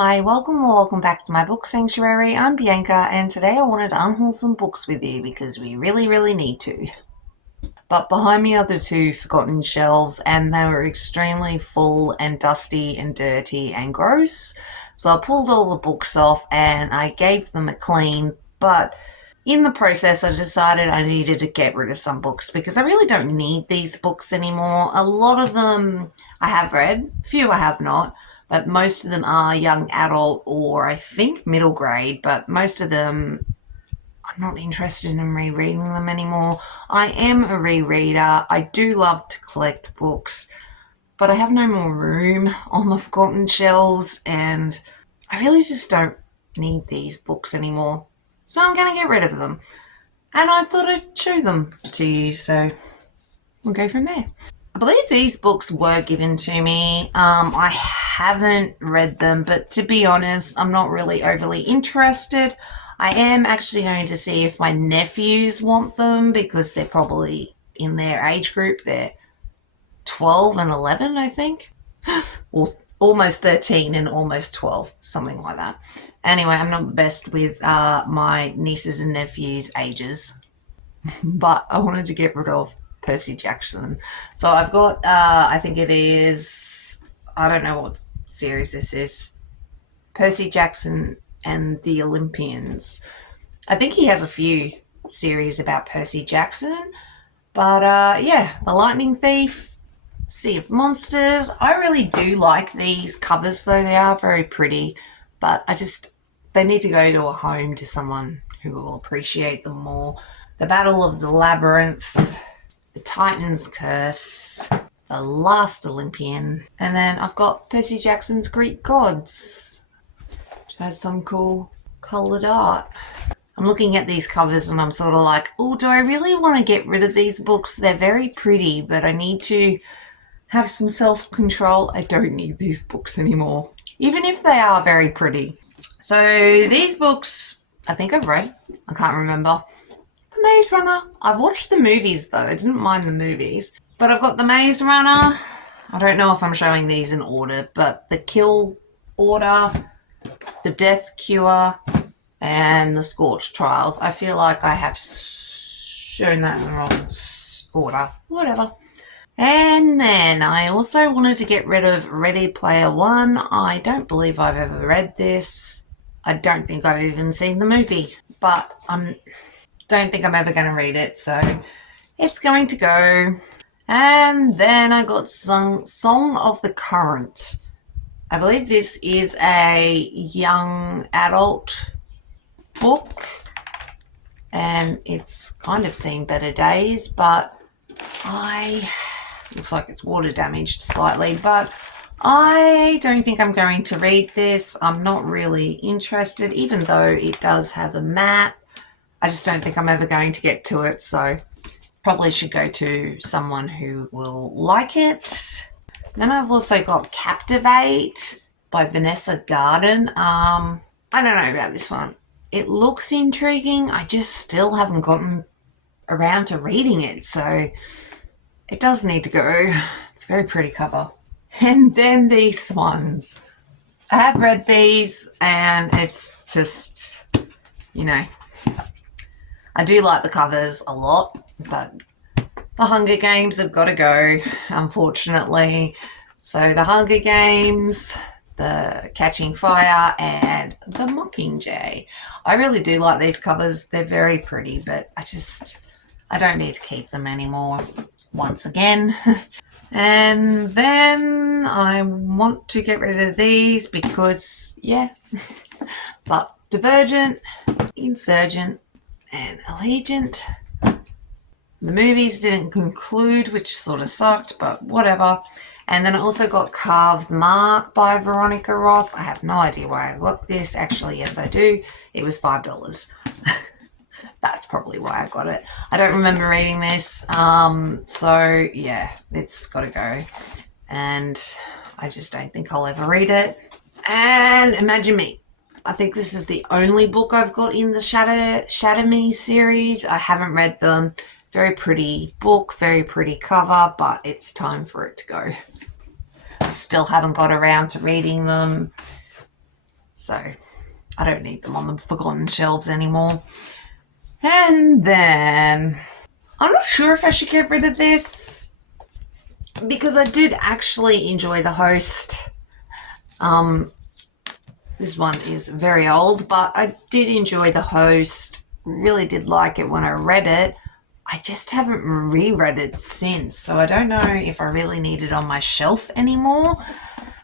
Hi, welcome or welcome back to my book sanctuary. I'm Bianca, and today I wanted to unhaul some books with you because we really need to. But behind me are the two forgotten shelves, and they were extremely full and dusty and dirty and gross. So I pulled all the books off and I gave them a clean, but in the process, I decided I needed to get rid of some books because I really don't need these books anymore. A lot of them I have read, few I have not, but most of them are young adult or I think middle grade, but most of them I'm not interested in rereading them anymore. I am a rereader. I do love to collect books, but I have no more room on the forgotten shelves and I really just don't need these books anymore. So I'm going to get rid of them. And I thought I'd show them to you, so we'll go from there. I believe these books were given to me. I haven't read them, but to be honest, I'm not really overly interested. I am actually going to see if my nephews want them because they're probably in their age group. They're 12 and 11, I think. Or almost 13 and almost 12, something like that. Anyway, I'm not the best with my nieces and nephews' ages, but I wanted to get rid of Percy Jackson. So I've got, I think it is, I don't know what series this is, Percy Jackson and the Olympians. I think he has a few series about Percy Jackson, but yeah, The Lightning Thief, Sea of Monsters. I really do like these covers though. They are very pretty, but they need to go to a home to someone who will appreciate them more. The Battle of the Labyrinth, The Titan's Curse, The Last Olympian, and then I've got Percy Jackson's Greek Gods, which has some cool coloured art. I'm looking at these covers and I'm sort of like, oh, do I really want to get rid of these books? They're very pretty, but I need to have some self-control. I don't need these books anymore, even if they are very pretty. So these books, I think I've read. I can't remember. The Maze Runner. I've watched the movies though. I didn't mind the movies. But I've got The Maze Runner. I don't know if I'm showing these in order, but The Kill Order, The Death Cure, and The Scorch Trials. I feel like I have shown that in the wrong order. Whatever. And then I also wanted to get rid of Ready Player One. I don't believe I've ever read this. I don't think I've even seen the movie, but I don't think I'm ever going to read it, so it's going to go. And then I got Song of the Current. I believe this is a young adult book, and it's kind of seen better days, but looks like it's water damaged slightly, but I don't think I'm going to read this. I'm not really interested, even though it does have a map. I just don't think I'm ever going to get to it, so probably should go to someone who will like it. Then I've also got Captivate by Vanessa Garden. I don't know about this one. It looks intriguing. I just still haven't gotten around to reading it, so it does need to go. It's a very pretty cover. And then these ones. I have read these and it's just, I do like the covers a lot, but the Hunger Games have got to go, unfortunately. So the Hunger Games, the Catching Fire, and the Mockingjay. I really do like these covers. They're very pretty, but I don't need to keep them anymore. Once again. And then I want to get rid of these because, yeah. But Divergent, Insurgent, and Allegiant. The movies didn't conclude, which sort of sucked, but whatever. And then I also got Carved Mark by Veronica Roth. I have no idea why I got this. Actually, yes, I do. It was $5. That's probably why I got it. I don't remember reading this. So, yeah, it's got to go. And I just don't think I'll ever read it. And Imagine Me. I think this is the only book I've got in the Shatter Me series. I haven't read them. Very pretty book, very pretty cover, but it's time for it to go. I still haven't got around to reading them. So I don't need them on the forgotten shelves anymore. And then I'm not sure if I should get rid of this because I did actually enjoy The Host. This one is very old, but I did enjoy The Host. Really did like it when I read it. I just haven't reread it since, so I don't know if I really need it on my shelf anymore.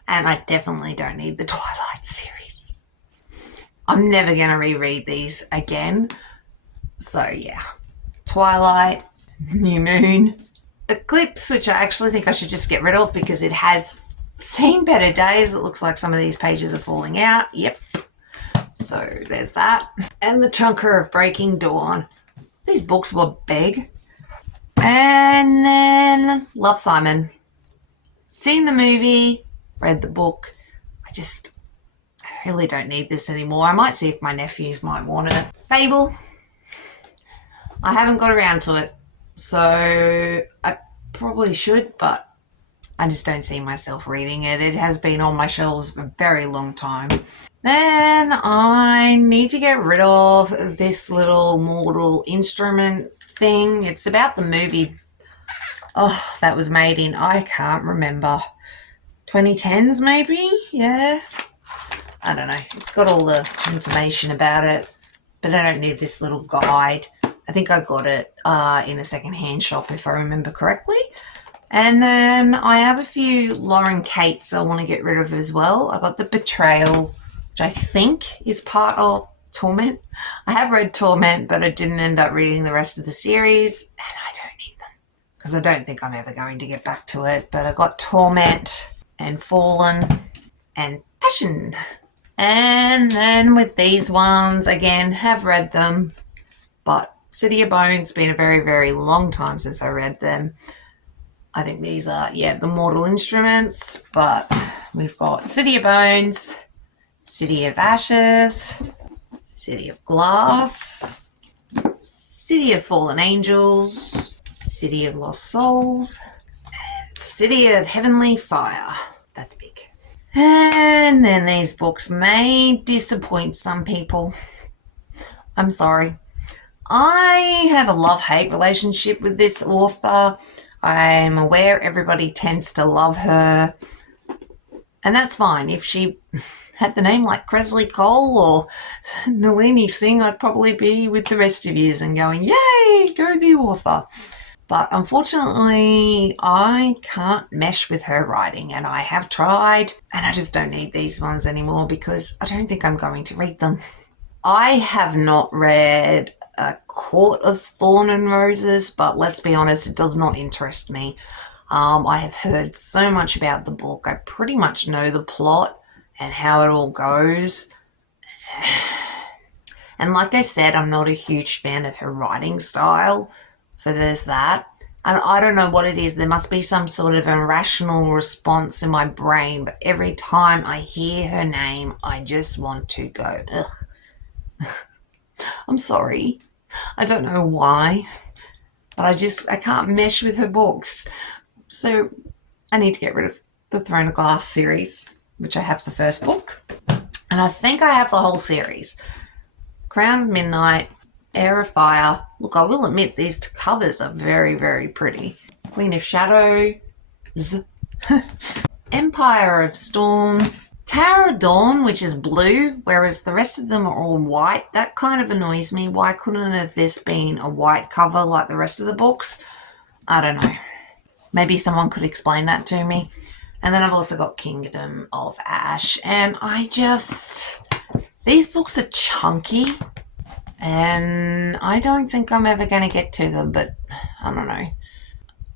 And I definitely don't need the Twilight series. I'm never going to reread these again. So yeah, Twilight, New Moon, Eclipse, which I actually think I should just get rid of because it has seen better days. It looks like some of these pages are falling out. Yep. So there's that. And The Chunker of Breaking Dawn. These books were big. And then Love, Simon. Seen the movie, read the book. I really don't need this anymore. I might see if my nephews might want it. Fable. I haven't got around to it. So I probably should, but I just don't see myself reading it. It has been on my shelves for a very long time. Then I need to get rid of this little Mortal Instrument thing. It's about the movie. Oh, that was made in, I can't remember, 2010s maybe? Yeah. I don't know. It's got all the information about it, but I don't need this little guide. I think I got it in a second-hand shop if I remember correctly. And then I have a few Lauren Cates I want to get rid of as well. I got The Betrayal, which I think is part of Torment. I have read Torment, but I didn't end up reading the rest of the series, and I don't need them because I don't think I'm ever going to get back to it. But I got Torment and Fallen and Passion. And then with these ones, again, have read them, but City of Bones, been a very, very long time since I read them. I think these are, the Mortal Instruments, but we've got City of Bones, City of Ashes, City of Glass, City of Fallen Angels, City of Lost Souls, City of Heavenly Fire. That's big. And then these books may disappoint some people. I'm sorry. I have a love-hate relationship with this author. I'm aware everybody tends to love her, and that's fine. If she had the name like Cresley Cole or Nalini Singh, I'd probably be with the rest of yous and going, yay, go the author. But unfortunately, I can't mesh with her writing, and I have tried, and I just don't need these ones anymore because I don't think I'm going to read them. I have not read A Court of Thorn and Roses, but let's be honest, it does not interest me. I have heard so much about the book. I pretty much know the plot and how it all goes. And like I said, I'm not a huge fan of her writing style, so there's that. And I don't know what it is. There must be some sort of irrational response in my brain, but every time I hear her name, I just want to go, ugh. I'm sorry. I don't know why, but I can't mesh with her books. So I need to get rid of the Throne of Glass series, which I have the first book. And I think I have the whole series. Crown of Midnight, Heir of Fire. Look, I will admit these covers are very, very pretty. Queen of Shadows, Empire of Storms, Tower of Dawn, which is blue, whereas the rest of them are all white. That kind of annoys me. Why couldn't have this been a white cover like the rest of the books? I don't know. Maybe someone could explain that to me. And then I've also got Kingdom of Ash. And these books are chunky. And I don't think I'm ever going to get to them, but I don't know.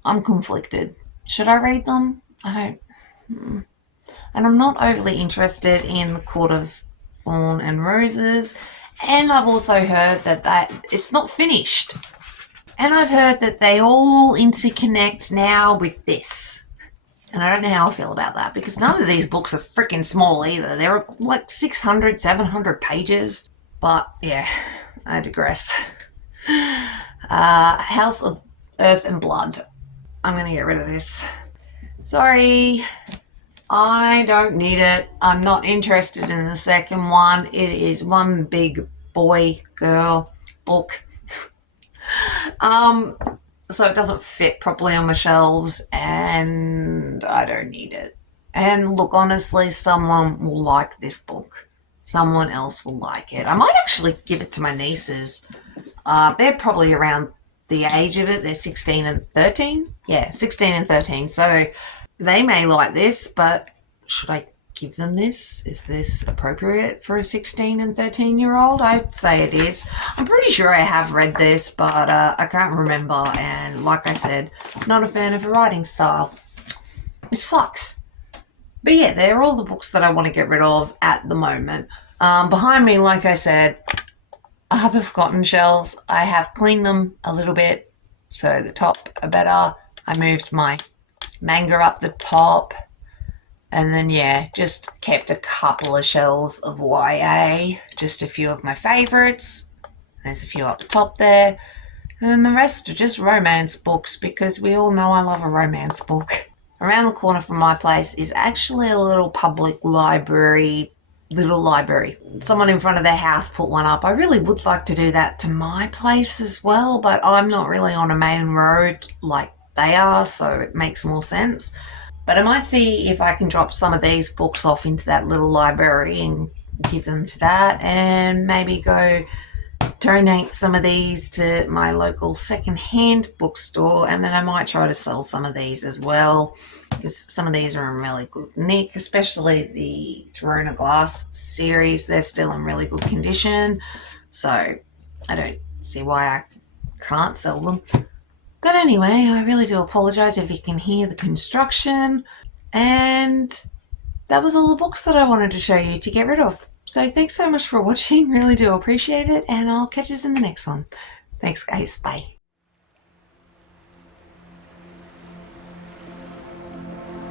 I'm conflicted. Should I read them? I don't. And I'm not overly interested in The Court of Thorn and Roses. And I've also heard that it's not finished. And I've heard that they all interconnect now with this. And I don't know how I feel about that because none of these books are freaking small either. They're like 600, 700 pages. But yeah, I digress. House of Earth and Blood. I'm going to get rid of this. Sorry. I don't need it. I'm not interested in the second one. It is one big boy girl book. Um, so it doesn't fit properly on my shelves and I don't need it. And look, honestly, someone will like this book. Someone else will like it. I might actually give it to my nieces. They're probably around the age of it. They're 16 and 13. Yeah, 16 and 13. So they may like this, but should I give them this? Is this appropriate for a 16 and 13-year-old? I'd say it is. I'm pretty sure I have read this, but I can't remember. And like I said, not a fan of her writing style, which sucks. But yeah, they're all the books that I want to get rid of at the moment. Behind me, like I said, are the forgotten shelves. I have cleaned them a little bit so the top are better. I moved my manga up the top. And then, yeah, just kept a couple of shelves of YA, just a few of my favourites. There's a few up the top there. And then the rest are just romance books because we all know I love a romance book. Around the corner from my place is actually a little public library, Someone in front of their house put one up. I really would like to do that to my place as well, but I'm not really on a main road like they are, so it makes more sense. But I might see if I can drop some of these books off into that little library and give them to that, and maybe go donate some of these to my local second-hand bookstore, and then I might try to sell some of these as well because some of these are in really good nick, especially the Throne of Glass series. They're still in really good condition, so I don't see why I can't sell them. But anyway, I really do apologise if you can hear the construction. And that was all the books that I wanted to show you to get rid of. So thanks so much for watching. Really do appreciate it. And I'll catch you in the next one. Thanks, guys. Bye.